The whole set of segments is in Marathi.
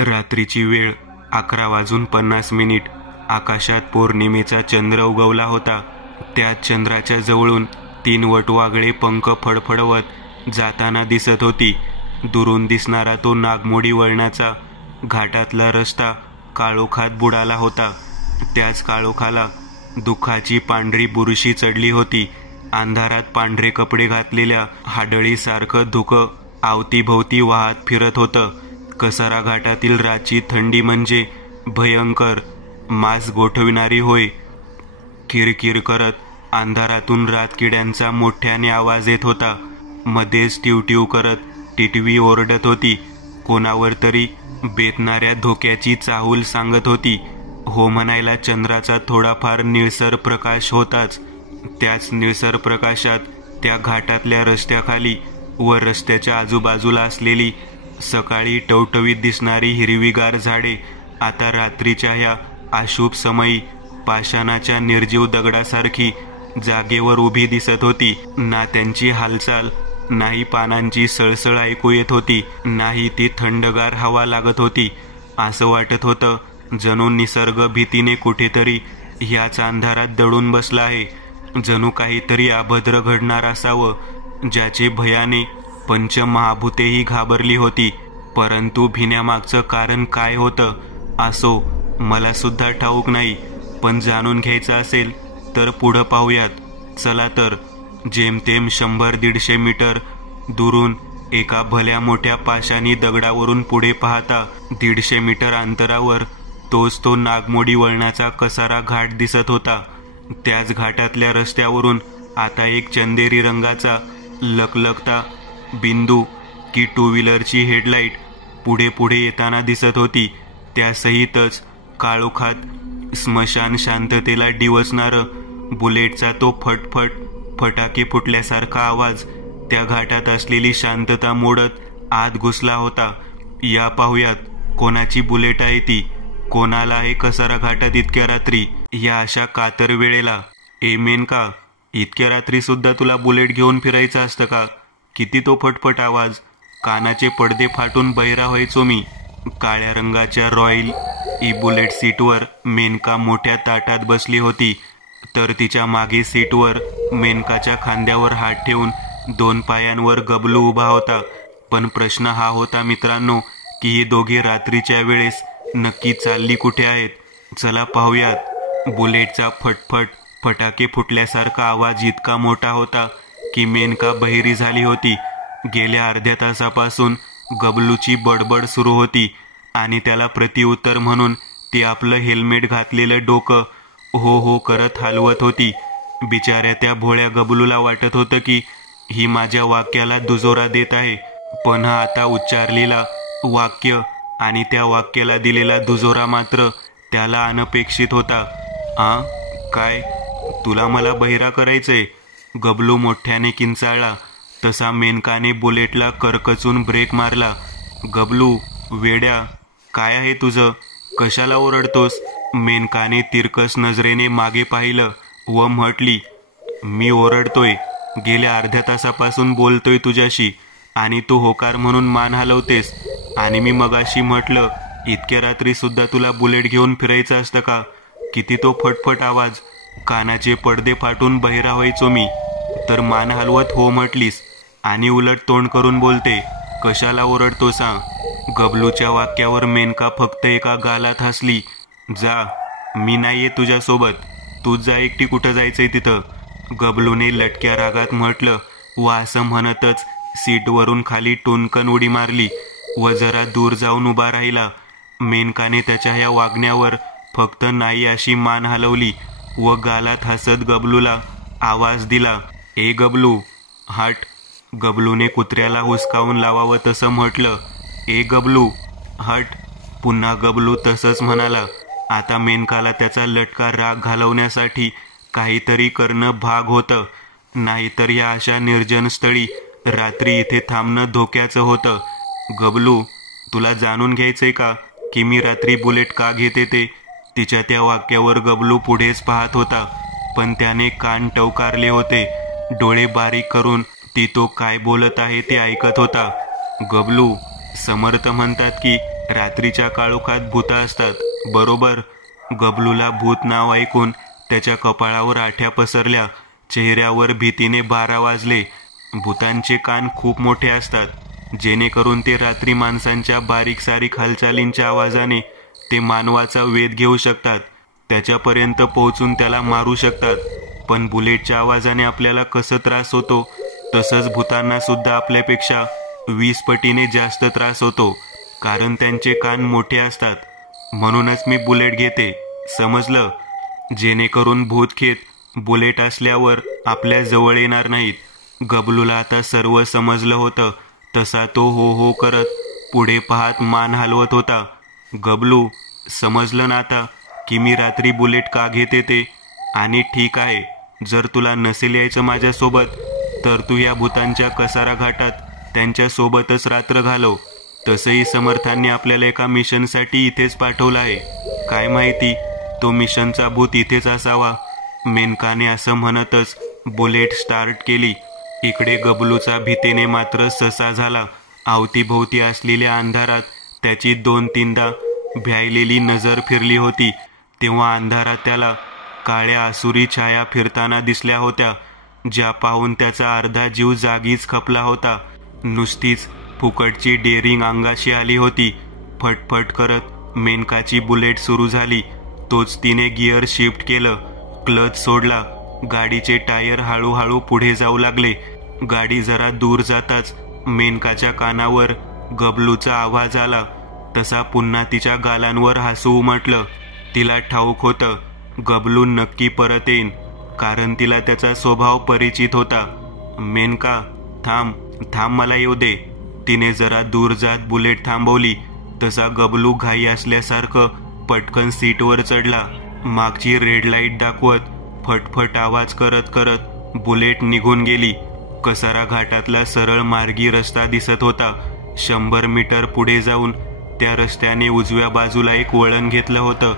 रात्रीची वेळ 11:50. आकाशात पौर्णिमेचा चंद्र उगवला होता. त्यात चंद्राच्या जवळून 3 वटवाघळे पंख फडफडवत जाताना दिसत होती. दुरून दिसणारा तो नागमोडी वळणाचा घाटातला रस्ता काळोखात बुडाला होता. त्याच काळोखाला दुःखाची पांढरी बुरशी चढली होती. अंधारात पांढरे कपडे घातलेल्या हाडळीसारखं धुकं अवतीभोवती वाहत फिरत होतं. कसारा घाटातील रातची थंडी म्हणजे भयंकर मांस गोठविणारी होय. किरकिर करत अंधारातून रातकिड्यांचा मोठ्याने आवाज येत होता. मध्येच टिवटिव करत टिटवी ओरडत होती. कोणावर तरी बेतणाऱ्या धोक्याची चाहूल सांगत होती. हो म्हणायला चंद्राचा थोडाफार निळसर प्रकाश होताच. त्याच निळसर प्रकाशात त्या घाटातल्या रस्त्याखाली व रस्त्याच्या आजूबाजूला असलेली सकाळी टवटवीत दिसणारी हिरवीगार झाडे आता रात्रीच्या ह्या अशुभ समयी पाषाणाच्या निर्जीव दगडासारखी जागेवर उभी दिसत होती. ना त्यांची हालचाल, नाही पानांची सळसळ ऐकू येत होती, नाही ती थंडगार हवा लागत होती. असं वाटत होतं जणू निसर्ग भीतीने कुठेतरी ह्याच अंधारात दडून बसला आहे. जणू काहीतरी अभद्र घडणार असावं, ज्याचे भयाने पंचमहाभूतेही घाबरली होती. परंतु भिण्यामागचं कारण काय होतं असो मला सुद्धा ठाऊक नाही. पण जाणून घ्यायचं असेल तर पुढं पाहूयात. चला तर. जेमतेम 100-150 मीटर दुरून एका भल्या मोठ्या पाषाणी दगडावरून पुढे पाहता 150 मीटर अंतरावर तोच तो नागमोडी वळणाचा कसारा घाट दिसत होता. त्याच घाटातल्या रस्त्यावरून आता एक चंदेरी रंगाचा लकलकता बिंदू की 2 व्हीलरची हेडलाईट पुढे पुढे येताना दिसत होती. त्यासहितच काळोखात स्मशान शांततेला डिवचणारं बुलेटचा तो फटफट फटाके फुटल्यासारखा आवाज त्या घाटात असलेली शांतता मोडत आत घुसला होता. या पाहूयात कोणाची बुलेट आहे ती, कोणाला आहे कसारा घाटात इतक्या रात्री, या अशा कातर वेळेला. ए मेनका, इतक्या रात्री सुद्धा तुला बुलेट घेऊन फिरायचं असतं का? किती तो फटफट आवाज, कानाचे पडदे फाटून बहिरा व्हायचो मी. काळ्या रंगाच्या रॉयल ई बुलेट सीटवर मेनका मोठ्या ताटात बसली होती, तर तिच्या मागे सीटवर मेनकाच्या खांद्यावर हात ठेवून 2 पायांवर गबलू उभा होता. पण प्रश्न हा होता मित्रांनो की ही दोघे रात्रीच्या वेळेस नक्की चालली कुठे आहेत? चला पाहूयात. बुलेटचा फटफट फटाके फुटल्यासारखा आवाज इतका मोठा होता की मेनका बहिरी झाली होती. गेल्या अर्ध्या तासापासून गबलूची बडबड सुरू होती आणि त्याला प्रतिउत्तर म्हणून ती आपलं हेल्मेट घातलेलं डोकं हो हो करत हलवत होती. बिचाऱ्या त्या भोळ्या गबलूला वाटत होतं की ही माझ्या वाक्याला दुजोरा देत आहे, पण हा आता उच्चारलेला वाक्य आणि त्या वाक्याला दिलेला दुजोरा मात्र त्याला अनपेक्षित होता. काय तुला मला बहिरा करायचंय? गबलू मोठ्याने किंचाळला. तसा मेनकाने बुलेटला करकचून ब्रेक मारला. गबलू वेड्या, काय आहे तुझं? कशाला ओरडतोस? मेनकाने तिरकस नजरेने मागे पाहिलं व म्हटली, मी ओरडतोय? गेल्या अर्ध्या तासापासून बोलतोय तुझ्याशी आणि तू होकार म्हणून मान हलवतेस. आणि मी मगाशी म्हटलं इतक्या रात्री सुद्धा तुला बुलेट घेऊन फिरायचं असतं का? किती तो फटफट आवाज, कानाचे पडदे फाटून बहिरा व्हायचो मी, तर मान हलवत हो म्हटलीस आणि उलट तोंड करून बोलते. कशाला ओरडतो सांग? गबलूच्या वाक्यावर मेनका फक्त एका गालात हसली. जा, मी नाहीये तुझ्यासोबत, तूच जा एकटी, कुठं जायचंय तिथं, गबलूने लटक्या रागात म्हटलं व असं म्हणतच सीटवरून खाली टुनकन उडी मारली व जरा दूर जाऊन उभा राहिला. मेनकाने त्याच्या ह्या वागण्यावर फक्त नाही अशी मान हलवली व गालात हसत गबलूला आवाज दिला, ए गबलू हट. गबलूने कुत्र्याला हुसकावून लावावं तसं म्हटलं, ए गबलू हट. पुन्हा गबलू तसंच म्हणाला. आता मेनकाला त्याचा लटका राग घालवण्यासाठी काहीतरी करणं भाग होतं, नाहीतर या अशा निर्जन स्थळी रात्री इथे थांबणं धोक्याचं होतं. गबलू, तुला जाणून घ्यायचंय का की मी रात्री बुलेट का घेते ते? तिच्या त्या वाक्यावर गबलू पुढेच पाहत होता, पण त्याने कान टवकारले होते. डोळे बारीक करून ती तो काय बोलत आहे ते ऐकत होता. गबलू, समर्थ म्हणतात की रात्रीच्या काळोखात भूत असतात, बरोबर? गबलूला भूत नाव ऐकून त्याच्या कपाळावर आठ्या पसरल्या, चेहऱ्यावर भीतीने 12 वाजले. भूतांचे कान खूप मोठे असतात, जेणेकरून ते रात्री माणसांच्या बारीक सारीक हालचालींच्या आवाजाने ते मानवाचा वेध घेऊ शकतात, त्याच्यापर्यंत पोहोचून त्याला मारू शकतात. पण बुलेटच्या आवाजाने आपल्याला कसं त्रास होतो, तसंच भूतांना सुद्धा आपल्यापेक्षा 20 पटीने जास्त त्रास होतो, कारण त्यांचे कान मोठे असतात. म्हणूनच मी बुलेट घेते, समजलं? जेणेकरून भूतखेत बुलेट असल्यावर आपल्या जवळ येणार नाहीत. गबलूला आता सर्व समजलं होतं. तसा तो हो हो करत पुढे पाहत मान हलवत होता. गबलू, समजलं ना आता की मी रात्री बुलेट का घेते ते? आणि ठीक आहे, जर तुला नसेल यायचं माझ्यासोबत तर तू या भूतांच्या कसारा घाटात त्यांच्यासोबतच रात्र घालव. तसंही समर्थांनी आपल्याला एका मिशनसाठी इथेच पाठवलं आहे. काय माहिती तो मिशनचा भूत इथेच असावा. मेनकाने असं म्हणतच बुलेट स्टार्ट केली. इकडे गबलूचा भीतीने मात्र ससा झाला. अवतीभोवती असलेल्या अंधारात त्याची 2-3दा भ्यायलेली नजर फिरली होती, तेव्हा अंधारात त्याला काळ्या आसुरी छाया फिरताना दिसल्या होत्या, ज्या पाहून त्याचा अर्धा जीव जागीच खपला होता. नुसतीच फुकटची डेअरिंग अंगाशी आली होती. फटफट करत मेनकाची बुलेट सुरू झाली. तोच तिने गिअर शिफ्ट केलं, क्लच सोडला. गाडीचे टायर हळूहळू पुढे जाऊ लागले. गाडी जरा दूर जाताच मेनकाच्या कानावर गबलूचा आवाज आला. तसा पुन्हा तिच्या गालांवर हसू उमटलं. तिला ठाऊक होतं गबलू नक्की परत येईन, कारण तिला त्याचा स्वभाव परिचित होता. मेनका, थांब थांब, मला येऊ दे. तिने जरा दूर जात बुलेट थांबवली. तसा गबलू घाई असल्यासारखं पटकन सीटवर चढला. मागची रेड लाईट दाखवत फटफट आवाज करत करत बुलेट निघून गेली. कसारा घाटातला सरळ मार्गी रस्ता दिसत होता. 100 मीटर पुढे जाऊन त्या रस्त्याने उजव्या बाजूला एक वळण घेतलं होतं.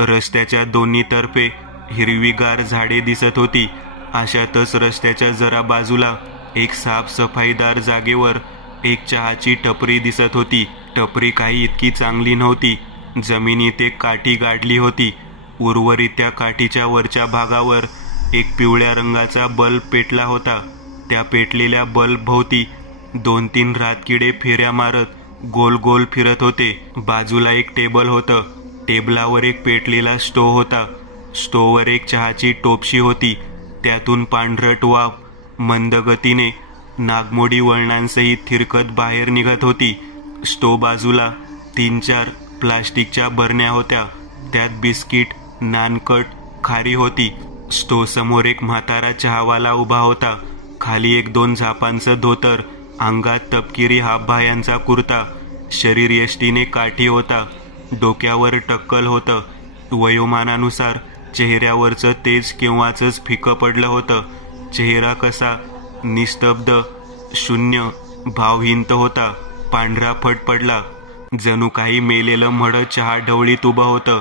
रस्त्याच्या दोन्ही तर्फे हिरवीगार झाडे दिसत होती. अशातच रस्त्याच्या जरा बाजूला एक साफसफाईदार जागेवर एक चहाची टपरी दिसत होती. टपरी काही इतकी चांगली नव्हती. जमिनीत एक काठी गाडली होती. उर्वरित त्या काठीच्या वरच्या भागावर एक पिवळ्या रंगाचा बल्ब पेटला होता. त्या पेटलेल्या बल्ब भोवती 2-3 रातकिडे फेऱ्या मारत गोल गोल फिरत होते. बाजूला एक टेबल होतं. टेबलावर एक पेटलेला स्टोव होता. स्टोववर एक चहाची टोपशी होती. त्यातून पांढरट वाफ मंद गतीने नागमोडी वळणांसहित थिरकत बाहेर निघत होती. स्टोव बाजूला 3-4 प्लास्टिकच्या बरण्या होत्या. त्यात बिस्किट, नानकट, खारी होती. स्टोव समोर एक म्हातारा चहावाला उभा होता. खाली 1-2 झापांचं धोतर, अंगात तपकिरी हाफबाह्यांचा कुर्ता, शरीर यष्टीने काठी होता. डोक्यावर टक्कल होतं. वयोमानानुसार चेहऱ्यावरचं तेज केव्हाच फिकं पडलं होतं. चेहरा कसा निस्तब्ध, शून्य, भावहीन होता. पांढरा फट पडला, जणू काही मेलेलं मढ चहा ढवळीत उभं होतं.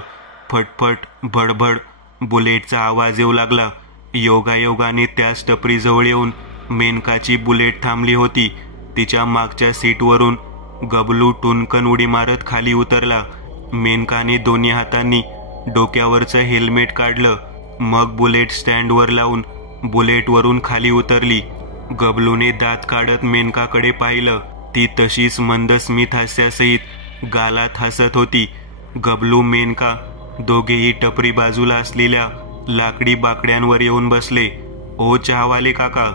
फटफट भडभड बुलेटचा आवाज येऊ लागला. योगायोगाने त्याच टपरीजवळ येऊन मेनकाची बुलेट थांबली होती. तिच्या मागच्या सीटवरून गबलू टुनकन उडी मारत खाली उतरला. मेनकाने दोन्ही हातांनी डोक्यावरचं हेल्मेट काढलं. मग बुलेट स्टँडवर लावून बुलेटवरून खाली उतरली. गबलूने दात काढत मेनकाकडे पाहिलं. ती तशीच मंद स्मित हास्यासहित गालात हसत होती. गबलू, मेनका दोघेही टपरी बाजूला असलेल्या लाकडी बाकड्यांवर येऊन बसले. ओ चहावाले काका,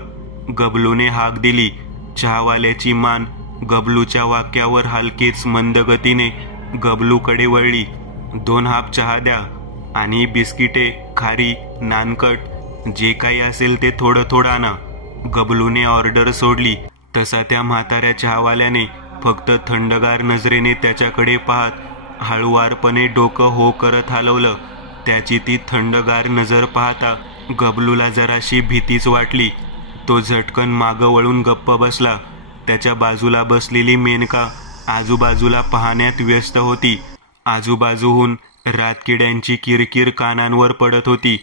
गबलूने हाक दिली. चहावाल्याची मान गबलूच्या वाक्यावर हलकेच मंद गतीने गबलूकडे वळली. 2 हाप चहा द्या आणि बिस्किटे, खारी, नानकट, जे काही असेल ते थोडं थोडं आणा. गबलूने ऑर्डर सोडली. तसा त्या म्हाताऱ्या चहावाल्याने फक्त थंडगार नजरेने त्याच्याकडे पाहत हळुवारपणे डोकं हो करत हलवलं. त्याची ती थंडगार नजर पाहता गबलूला जराशी भीतीच वाटली. तो झटकन मागं वळून गप्प बसला. त्याच्या बाजूला बसलेली मेनका आजूबाजूला पाहण्यात व्यस्त होती. आजूबाजूहून रातकिड्यांची किरकिर कानांवर पडत होती.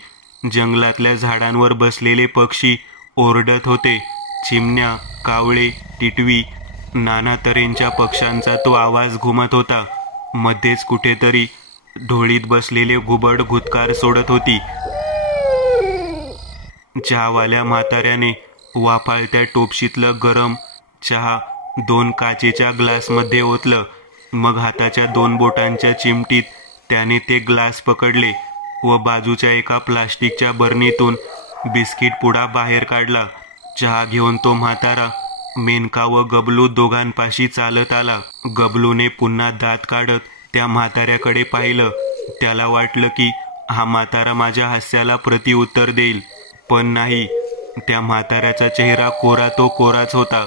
जंगलातल्या झाडांवर बसलेले पक्षी ओरडत होते. चिमण्या, कावळे, टिटवी, नाना तऱ्हेंच्या पक्ष्यांचा तो आवाज घुमत होता. मध्येच कुठेतरी ढोळीत बसलेले घुबड घुतकार सोडत होती. चहावाल्या म्हाताऱ्याने वाफाळत्या टोपशीतलं गरम चहा 2 काचेच्या ग्लासमध्ये ओतलं. मग हाताच्या 2 बोटांच्या चिमटीत त्याने ते ग्लास पकडले व बाजूच्या एका प्लास्टिकच्या बरणीतून बिस्किट पुडा बाहेर काढला. चहा घेऊन तो म्हातारा मेनका व गबलू दोघांपाशी चालत आला. गबलूने पुन्हा दात काढत त्या म्हाताऱ्याकडे पाहिलं. त्याला वाटलं की हा म्हातारा माझ्या हास्याला प्रत्युत्तर देईल, पण नाही. त्या म्हाताऱ्याचा चेहरा कोरा तो कोराच होता.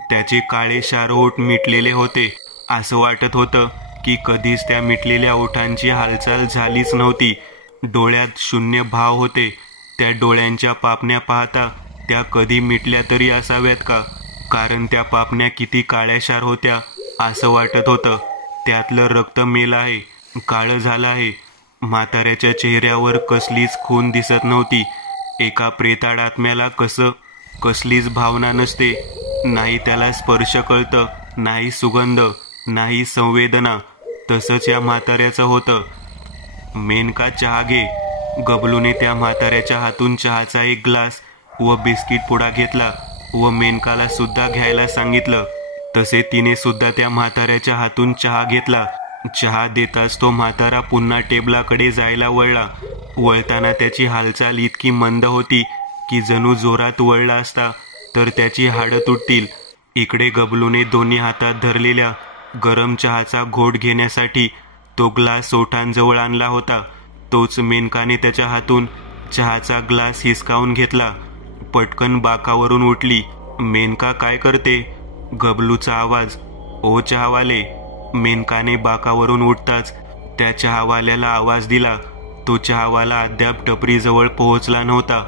त्याचे काळे शार ओठ मिटलेले होते. असं वाटत होतं की कधीच त्या मिटलेल्या ओठांची हालचाल झालीच नव्हती. डोळ्यात शून्य भाव होते. त्या डोळ्यांच्या पापण्या पाहता त्या कधी मिटल्या तरी असाव्यात का? कारण त्या पापण्या किती काळ्याशार होत्या असं वाटत होतं. त्यातलं रक्त मेलं आहे, काळं झालं आहे. म्हाताऱ्याच्या चेहऱ्यावर कसलीच खून दिसत नव्हती. एका प्रेताळ आत्म्याला कसलीच भावना नसते. नाही त्याला स्पर्श कळतं, नाही सुगंध, नाही संवेदना. तसंच या म्हाताऱ्याचं होतं. मेनका चहा घे. गबलूने त्या म्हाताऱ्याच्या हातून चहाचा 1 ग्लास व बिस्किट पुडा घेतला व मेनकाला सुद्धा घ्यायला सांगितलं. तसे तिने सुद्धा त्या म्हाताऱ्याच्या हातून चहा घेतला. चहा देताच तो म्हातारा पुन्हा टेबलाकडे जायला वळला. वळताना त्याची हालचाल इतकी मंद होती की जणू जोरात वळला असता तर त्याची हाडं तुटतील. इकडे गबलूने दोन्ही हातात धरलेल्या गरम चहाचा घोट घेण्यासाठी तो ग्लास ओठांजवळ आणला होता. तोच मेनकाने त्याच्या हातून चहाचा ग्लास हिसकावून घेतला. पटकन बाकावरून उठली. मेनका काय करते? गबलूचा आवाज. ओ चहावाले. मेनकाने बाकावरून उठताच त्या चहावाल्याला आवाज दिला. तो चहावाला अद्याप टपरीजवळ पोहोचला नव्हता.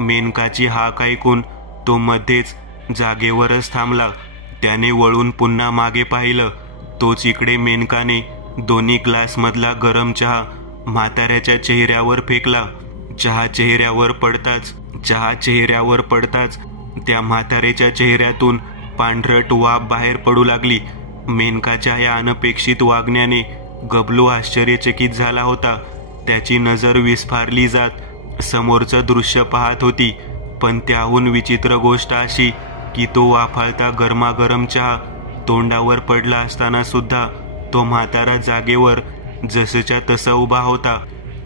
मेनकाची हाक ऐकून तो मध्येच जागेवरच थांबला. त्याने वळून पुन्हा मागे पाहिलं. तोच इकडे मेनकाने दोन्ही ग्लासमधला गरम चहा म्हाताऱ्याच्या चेहऱ्यावर फेकला. चहा चेहऱ्यावर पडताच त्या म्हाताऱ्याच्या चेहऱ्यातून पांढरट वाफ बाहेर पडू लागली. मेनकाच्या या अनपेक्षित वागण्याने गबलू आश्चर्यचकित झाला होता. त्याची नजर विस्फारली जात समोरचं दृश्य पाहत होती. पण त्याहून विचित्र गोष्ट अशी की तो वाफाळता गरमागरम चहा तोंडावर पडला असताना सुद्धा तो म्हातारा जागेवर जसच्या तसा उभा होता.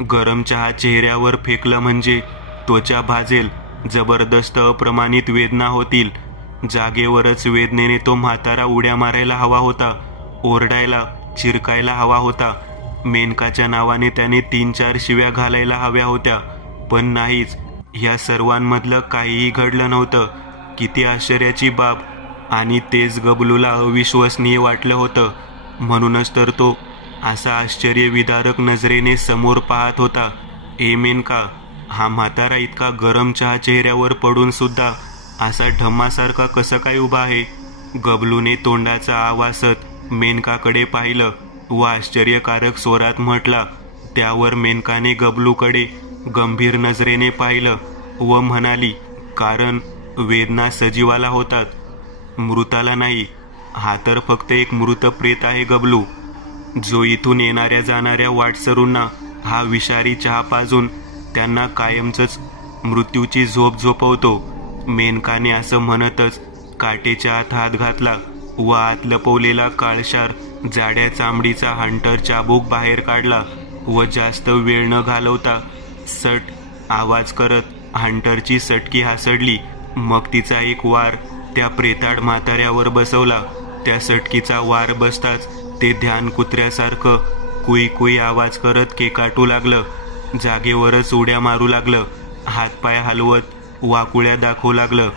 गरम चहा चेहऱ्यावर फेकलं म्हणजे त्वचा भाजेल, जबरदस्त अप्रमाणित वेदना होतील. जागेवरच वेदनेने तो म्हातारा उड्या मारायला हवा होता, ओरडायला, चिरकायला हवा होता. मेनकाच्या नावाने त्याने 3-4 शिव्या घालायला हव्या होत्या, पण नाहीच. ह्या सर्वांमधलं काहीही घडलं नव्हतं. किती आश्चर्याची बाब. आणि तेच गबलूला अविश्वसनीय वाटलं होतं. म्हणूनच तर तो असा आश्चर्यविदारक नजरेने समोर पाहत होता. ए मेनका, हा म्हातारा इतका गरम चहा चेहऱ्यावर पडून सुद्धा असा ढम्मासारखा कसं काय उभा आहे? गबलूने तोंडाचा आवासत मेनकाकडे पाहिलं व आश्चर्यकारक स्वरात म्हटला. त्यावर मेनकाने गबलूकडे गंभीर नजरेने पाहिलं व म्हणाली, कारण वेदना सजीवाला होतात, मृताला नाही. हा तर फक्त एक मृत प्रेत आहे गबलू, जो इथून येणाऱ्या जाणाऱ्या वाटसरूंना हा विषारी चहा पाजून त्यांना कायमचंच मृत्यूची झोप झोपवतो. मेनकाने असं म्हणतच काटेच्या आत हात घातला व आत लपवलेला काळशार जाड्या चामडीचा हंटर चाबूक बाहेर काढला व जास्त वेळ न घालवता सट आवाज करत हंटरची सटकी हासडली. मग तिचा एक वार त्या प्रेताळ म्हाताऱ्यावर बसवला. त्या सटकीचा वार बसताच ते ध्यान कुत्र्यासारखं कुई कुई आवाज करत केकाटू लागलं. जागेवरच उड्या मारू लागलं. हातपाय हलवत वाकुळ्या दाखवू लागलं.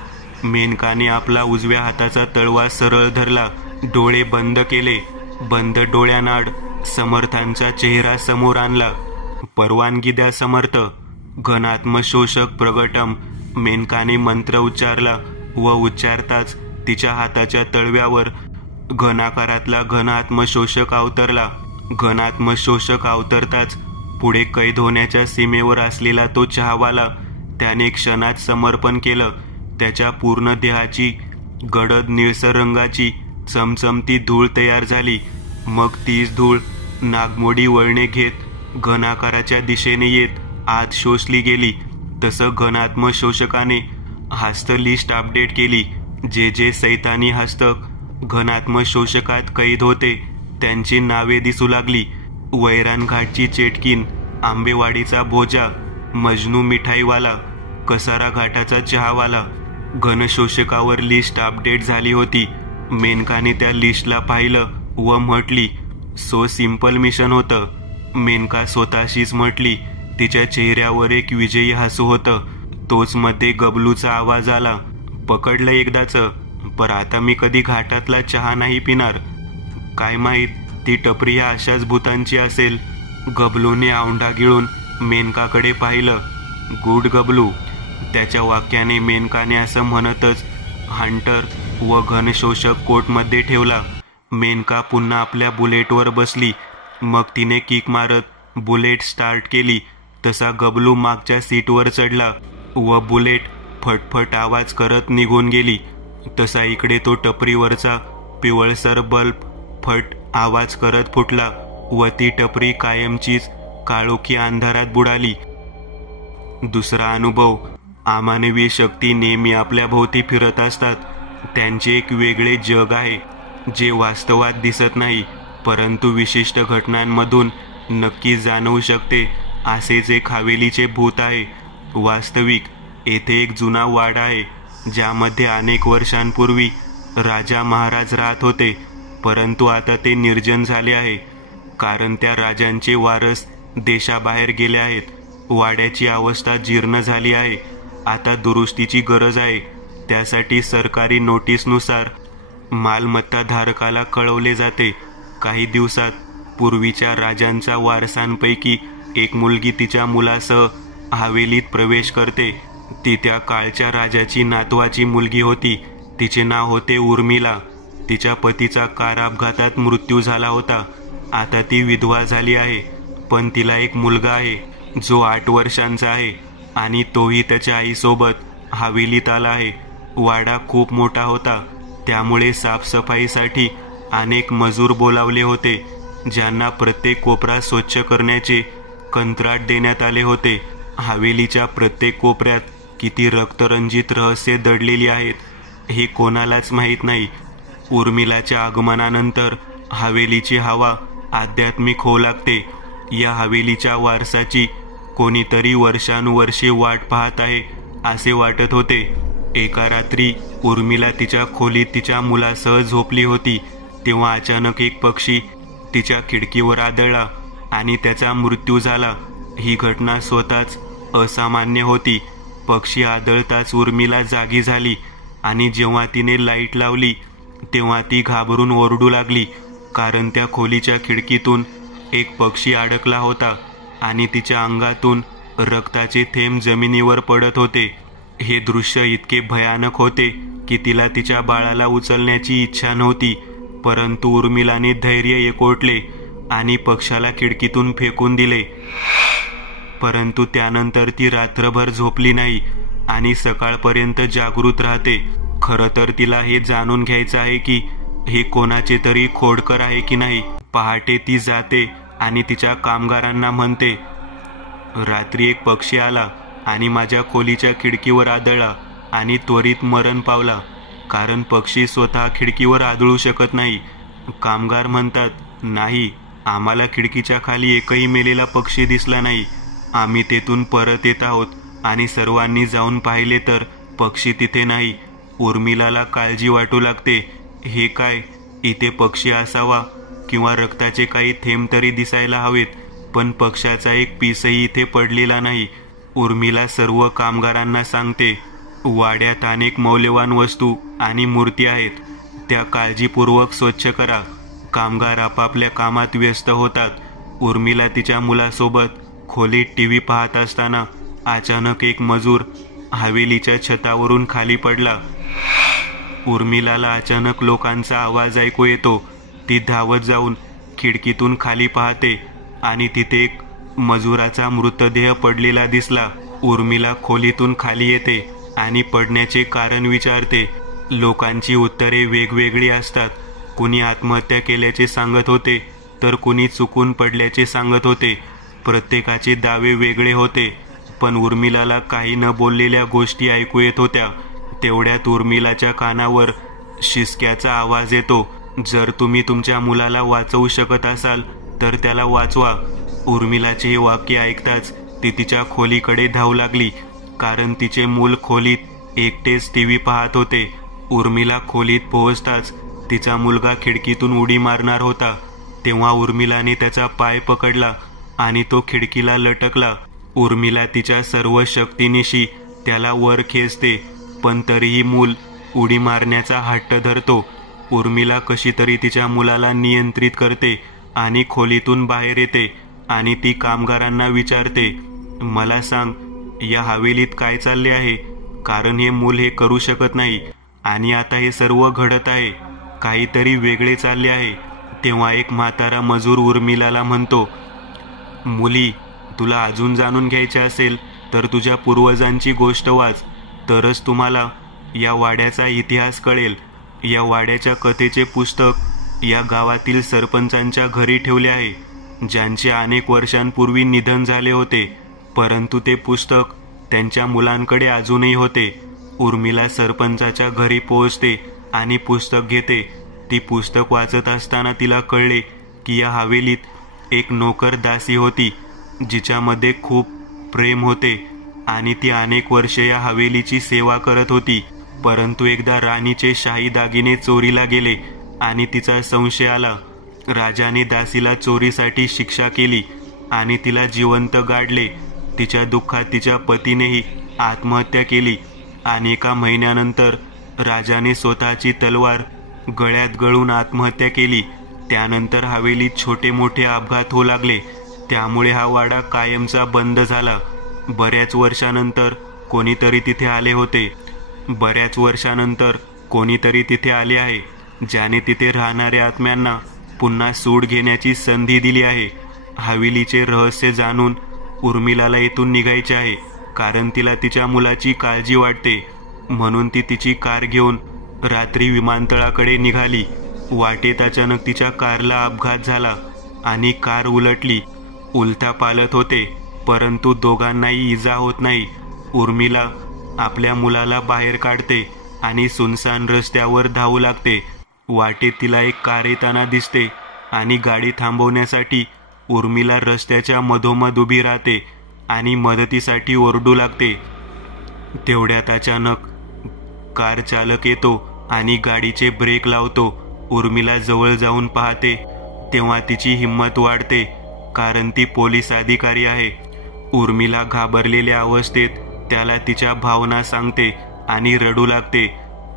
मेनकाने आपला उजव्या हाताचा तळवा सरळ धरला. डोळे बंद केले. बंद डोळ्यानाड समर्थांचा चेहरा समोर आणला. परवानगी द्या समर्थ. घनात्मशोषक प्रगटम. मेनकाने मंत्र उच्चारला व उच्चारताच तिच्या हाताच्या तळव्यावर घनाकारातला घनात्मशोषक अवतरला. घनात्मशोषक अवतरताच पुढे कैद होण्याच्या सीमेवर असलेला तो चहावाला त्याने क्षणात समर्पण केलं. त्याच्या पूर्ण देहाची गडद निळसर रंगाची चमचमती धूळ तयार झाली. मग तीच धूळ नागमोडी वळणे घेत घनाकाराच्या दिशेने येत आत शोषली गेली. तसं घनात्म शोषकाने हस्त लिस्ट अपडेट केली. जे जे सैतानी हस्तक घनात्म शोषकात कैद होते त्यांची नावे दिसू लागली. वैरान घाटची चेटकीन, आंबेवाडीचा भोजा, मजनू मिठाईवाला, कसारा घाटाचा चहावाला. घनशोषकावर लिस्ट अपडेट झाली होती. मेनकाने त्या लिस्टला पाहिलं व म्हटली, सो सिंपल मिशन होतं. मेनका स्वतःशीच म्हटली. तिच्या चेहऱ्यावर एक विजयी हसू होतं. तोच मध्ये गबलूचा आवाज आला, पकडलं एकदाचं, पर आता मी कधी घाटातला चहा नाही पिणार. काय माहीत ती टपरी ह्या अशाच भूतांची असेल. गबलूने औंढा गिळून मेनकाकडे पाहिलं. गुड गबलू. त्याच्या वाक्याने मेनकाने असं म्हणतच हंटर व घनशोषक कोटमध्ये ठेवला. मेनका पुन्हा आपल्या बुलेटवर बसली. मग तिने किक मारत बुलेट स्टार्ट केली. तसा गबलू मागच्या सीटवर चढला व बुलेट फटफट आवाज करत निघून गेली. तसा इकडे तो टपरीवरचा पिवळसर बल्ब फट आवाज करत फुटला व ती टपरी कायमचीच काळोखी अंधारात बुडाली. दुसरा अनुभव. अमानवी शक्ती नेहमी आपल्या भोवती फिरत असतात. त्यांचे एक वेगळे जग आहे जे वास्तवात दिसत नाही, परंतु विशिष्ट घटनांमधून नक्की जाणवू शकते. असेच एक हवेलीचे भूत आहे. वास्तविक येथे एक जुना वाडा आहे ज्यामध्ये अनेक वर्षांपूर्वी राजा महाराज राहत होते, परंतु आता ते निर्जन झाले आहे, कारण त्या राजांचे वारस देशाबाहेर गेले आहेत. वाड्याची अवस्था जीर्ण झाली आहे. आता दुरुस्तीची गरज आहे. त्यासाठी सरकारी नोटीसनुसार मालमत्ता धारकाला कळवले जाते. काही दिवसात पूर्वीच्या राजांच्या वारसांपैकी एक मुलगी तिच्या मुलासह हवेलीत प्रवेश करते. ती त्या काळच्या राजाची नातवाची मुलगी होती. तिचे नाव होते उर्मिला. तिच्या पतीचा कार अपघातात मृत्यू झाला होता. आता ती विधवा झाली आहे, पण तिला एक मुलगा आहे जो 8 वर्षांचा आहे आणि तोही त्याच्या आईसोबत हवेलीत आला आहे. वाडा खूप मोठा होता, त्यामुळे साफसफाईसाठी अनेक मजूर बोलावले होते, ज्यांना प्रत्येक कोपरा स्वच्छ करण्याचे कंत्राट देण्यात आले होते. हवेलीच्या प्रत्येक कोपऱ्यात किती रक्तरंजित रहस्ये दडलेली आहेत हे कोणालाच माहीत नाही. उर्मिलाच्या आगमनानंतर हवेलीची हवा आध्यात्मिक होऊ लागते. या हवेलीच्या वारसाची कोणीतरी वर्षानुवर्षे वाट पाहत आहे असे वाटत होते. एका रात्री उर्मिला तिच्या खोलीत तिच्या मुलासह झोपली होती, तेव्हा अचानक एक पक्षी तिच्या खिडकीवर आदळला आणि त्याचा मृत्यू झाला. ही घटना स्वतःच असामान्य होती. पक्षी आदळताच उर्मिला जागी झाली आणि जेव्हा तिने लाईट लावली तेव्हा ती घाबरून ओरडू लागली, कारण त्या खोलीच्या खिडकीतून एक पक्षी अडकला होता आणि तिच्या अंगातून रक्ताचे थेंब जमिनीवर पडत होते. हे दृश्य इतके भयानक होते की तिला तिच्या बाळाला उचलण्याची इच्छा नव्हती, परंतु उर्मिलाने धैर्य एकवटले आणि पक्षाला खिडकीतून फेकून दिले. परंतु त्यानंतर ती रात्रभर झोपली नाही आणि सकाळपर्यंत जागृत राहते. खरं तर तिला हे जाणून घ्यायचं आहे की हे कोणाचे तरी खोडकर आहे की नाही. पहाटे ती जाते आणि तिच्या कामगारांना म्हणते, रात्री एक पक्षी आला आणि माझ्या खोलीच्या खिडकीवर आदळला आणि त्वरित मरण पावला, कारण पक्षी स्वतः खिडकीवर आदळू शकत नाही. कामगार म्हणतात, नाही, आम्हाला खिडकीच्या खाली एकही मेलेला पक्षी दिसला नाही. आम्ही तेथून परत येत आहोत आणि सर्वांनी जाऊन पाहिले तर पक्षी तिथे नाही. उर्मिलाला काळजी वाटू लागते. हे काय, इथे पक्षी असावा किंवा रक्ताचे काही थेंब तरी दिसायला हवेत, पण पक्षाचा एक पीसही इथे पडलेला नाही. उर्मिला सर्व कामगारांना सांगते, वाड्यात अनेक मौल्यवान वस्तू आणि मूर्ती आहेत, त्या काळजीपूर्वक स्वच्छ करा. कामगार आपापल्या कामात व्यस्त होतात. उर्मिला तिच्या मुलासोबत खोलीत टीव्ही पाहत असताना अचानक एक मजूर हवेलीच्या छतावरून खाली पडला. उर्मिलाला अचानक लोकांचा आवाज ऐकू येतो. ती धावत जाऊन खिडकीतून खाली पाहते आणि तिथे एक मजुराचा मृतदेह पडलेला दिसला. उर्मिला खोलीतून खाली येते आणि पडण्याचे कारण विचारते. लोकांची उत्तरे वेगवेगळी असतात. कुणी आत्महत्या केल्याचे सांगत होते, तर कुणी चुकून पडल्याचे सांगत होते. प्रत्येकाचे दावे वेगळे होते, पण उर्मिलाला काही न बोललेल्या गोष्टी ऐकू येत होत्या. तेवढ्यात उर्मिलाच्या कानावर शिसक्याचा आवाज येतो. जर तुम्ही तुमच्या मुलाला वाचवू शकत असाल तर त्याला वाचवा. उर्मिलाचे हे वाक्य ऐकताच ती तिच्या खोलीकडे धावू लागली, कारण तिचे मूल खोलीत एकटेच टीव्ही पाहत होते. उर्मिला खोलीत पोहोचताच तिचा मुलगा खिडकीतून उडी मारणार होता, तेव्हा उर्मिलाने त्याचा पाय पकडला आणि तो खिडकीला लटकला. उर्मिला तिच्या सर्व शक्तीनिशी त्याला वर खेचते, पण तरीही मूल उडी मारण्याचा हट्ट धरतो. उर्मिला कशी तरी तिच्या मुलाला नियंत्रित करते आणि खोलीतून बाहेर येते आणि ती कामगारांना विचारते, मला सांग, या हवेलीत काय चालले आहे? कारण हे मूल हे करू शकत नाही आणि आता हे सर्व घडत आहे. काहीतरी वेगळे चालले आहे. तेव्हा एक म्हातारा मजूर उर्मिलाला म्हणतो, मुली, तुला अजून जाणून घ्यायचे असेल तर तुझ्या पूर्वजांची गोष्ट वाच, तरच तुम्हाला या वाड्याचा इतिहास कळेल. या वाड्याच्या कथेचे पुस्तक या गावातील सरपंचांच्या घरी ठेवले आहे, ज्यांचे अनेक वर्षांपूर्वी निधन झाले होते, परंतु ते पुस्तक त्यांच्या मुलांकडे अजूनही होते. उर्मिला सरपंचाच्या घरी पोहोचते आणि पुस्तक घेते. ती पुस्तक वाचत असताना तिला कळले की या हवेलीत एक नोकर दासी होती, जिच्यामध्ये खूप प्रेम होते आणि ती अनेक वर्षे या हवेलीची सेवा करत होती. परंतु एकदा राणीचे शाही दागिने चोरीला गेले आणि तिचा संशय आला. राजाने दासीला चोरीसाठी शिक्षा केली आणि तिला जिवंत गाडले. तिच्या दुःखात तिच्या पतीनेही आत्महत्या केली आणि एका महिन्यानंतर राजाने स्वतःची तलवार गळ्यात गळून आत्महत्या केली. त्यानंतर हवेलीत छोटे मोठे अपघात होऊ लागले, त्यामुळे हा वाडा कायमचा बंद झाला. बऱ्याच वर्षानंतर कोणीतरी तिथे आले आहे, ज्याने तिथे राहणाऱ्या आत्म्यांना पुन्हा सूड घेण्याची संधी दिली आहे. हवेलीचे रहस्य जाणून उर्मिलाला इथून निघायचे आहे, कारण तिला तिच्या मुलाची काळजी वाटते. म्हणून ती तिची कार घेऊन रात्री विमानतळाकडे निघाली. वाटेत अचानक तिच्या कारला अपघात झाला आणि कार उलटली. उलटा पालत होते, परंतु दोघांनाही इजा होत नाही. उर्मिला आपल्या मुलाला बाहेर काढते आणि सुनसान रस्त्यावर धावू लागते. वाटेत तिला एक कार येताना दिसते आणि गाडी थांबवण्यासाठी उर्मिला रस्त्याच्या मधोमध उभी राहते आणि मदतीसाठी ओरडू लागते. तेवढ्यात अचानक कार चालक येतो आणि गाडीचे ब्रेक लावतो. उर्मिला जवळ जाऊन पाहते तेव्हा तिची हिंमत वाढते, कारण ती पोलीस अधिकारी आहे. उर्मिला घाबरलेल्या अवस्थेत त्याला तिच्या भावना सांगते आणि रडू लागते.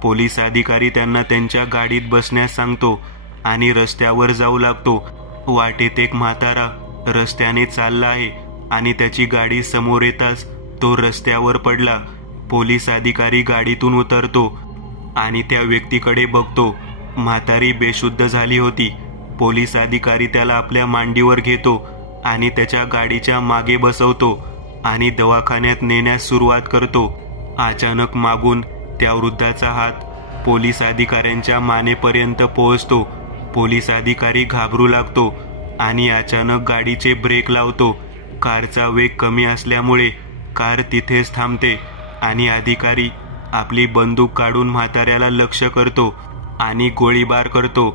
पोलीस अधिकारी त्यांना त्यांच्या गाडीत बसण्यास सांगतो आणि रस्त्यावर जाऊ लागतो. वाटेत एक म्हातारा रस्त्याने चालला आहे आणि त्याची गाडी समोर येताच तो रस्त्यावर पडला. पोलीस अधिकारी गाडीतून उतरतो आणि त्या व्यक्तीकडे बघतो. म्हातारी बेशुद्ध झाली होती. पोलीस अधिकारी त्याला आपल्या मांडीवर घेतो आणि त्याच्या गाडीच्या मागे बसवतो आणि दवाखान्यात नेण्यास सुरुवात करतो. अचानक मागून त्या वृद्धाचा हात पोलीस अधिकाऱ्यांच्या मानेपर्यंत पोहोचतो. पोलीस अधिकारी घाबरू लागतो आणि अचानक गाडीचे ब्रेक लावतो. कारचा वेग कमी असल्यामुळे कार तिथेच थांबते आणि अधिकारी आपली बंदूक काढून म्हाताऱ्याला लक्ष्य करतो आणि गोळीबार करतो.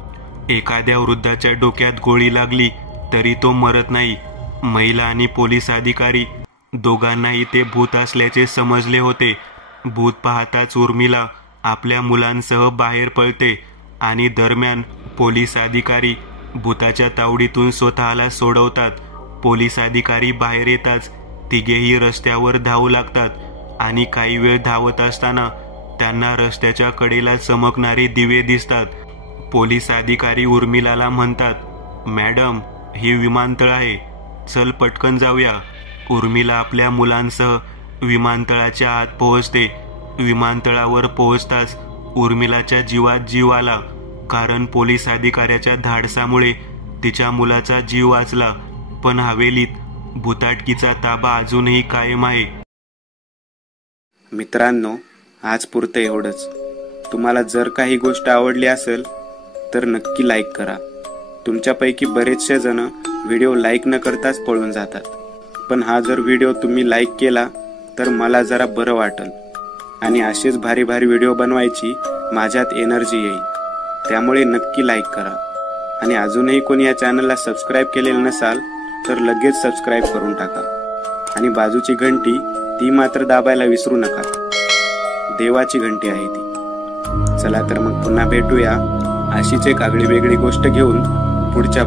एखाद्या वृद्धाच्या डोक्यात गोळी लागली तरी तो मरत नाही. महिला आणि पोलीस अधिकारी दोघांनाही ते भूत असल्याचे समजले होते. भूत पाहताच उर्मिला आपल्या मुलांसह बाहेर पळते आणि दरम्यान पोलीस अधिकारी भूताच्या तावडीतून स्वतःला सोडवतात. पोलीस अधिकारी बाहेर येताच तिघेही रस्त्यावर धावू लागतात आणि काही वेळ धावत असताना त्यांना रस्त्याच्या कडेला चमकणारे दिवे दिसतात. पोलीस अधिकारी उर्मिलाला म्हणतात, मॅडम, हे विमानतळ आहे, चल पटकन जाऊया. उर्मिला आपल्या मुलांसह विमानतळाच्या आत पोहोचते. विमानतळावर पोहोचताच उर्मिलाच्या जीवात जीव आला, कारण पोलीस अधिकाऱ्याच्या धाडसामुळे तिच्या मुलाचा जीव वाचला. पण हवेलीत भुताटकीचा ताबा अजूनही कायम आहे. मित्रांनो, आज पुरतं एवढंच. तुम्हाला जर काही गोष्ट आवडली असेल तर नक्की लाईक करा तुमच्यापैकी बरेचसे जण व्हिडिओ लाईक न करताच पळून जातात, पण हा जर व्हिडिओ तुम्ही लाईक केला तर मला जरा बरं वाटेल आणि असेच भारी भारी व्हिडिओ बनवायची माझ्यात एनर्जी येईल. त्यामुळे नक्की लाईक करा आणि अजूनही कोणी या चॅनलला सबस्क्राईब केलेलं नसाल तर लगेच सबस्क्राईब करून टाका आणि बाजूची घंटी ती मात्र दाबायला विसरू नका. देवाची घंटी आहे ती. चला तर मग पुन्हा भेटूया अशीच एक आगळी वेगळी गोष्ट घेऊन पुढच्या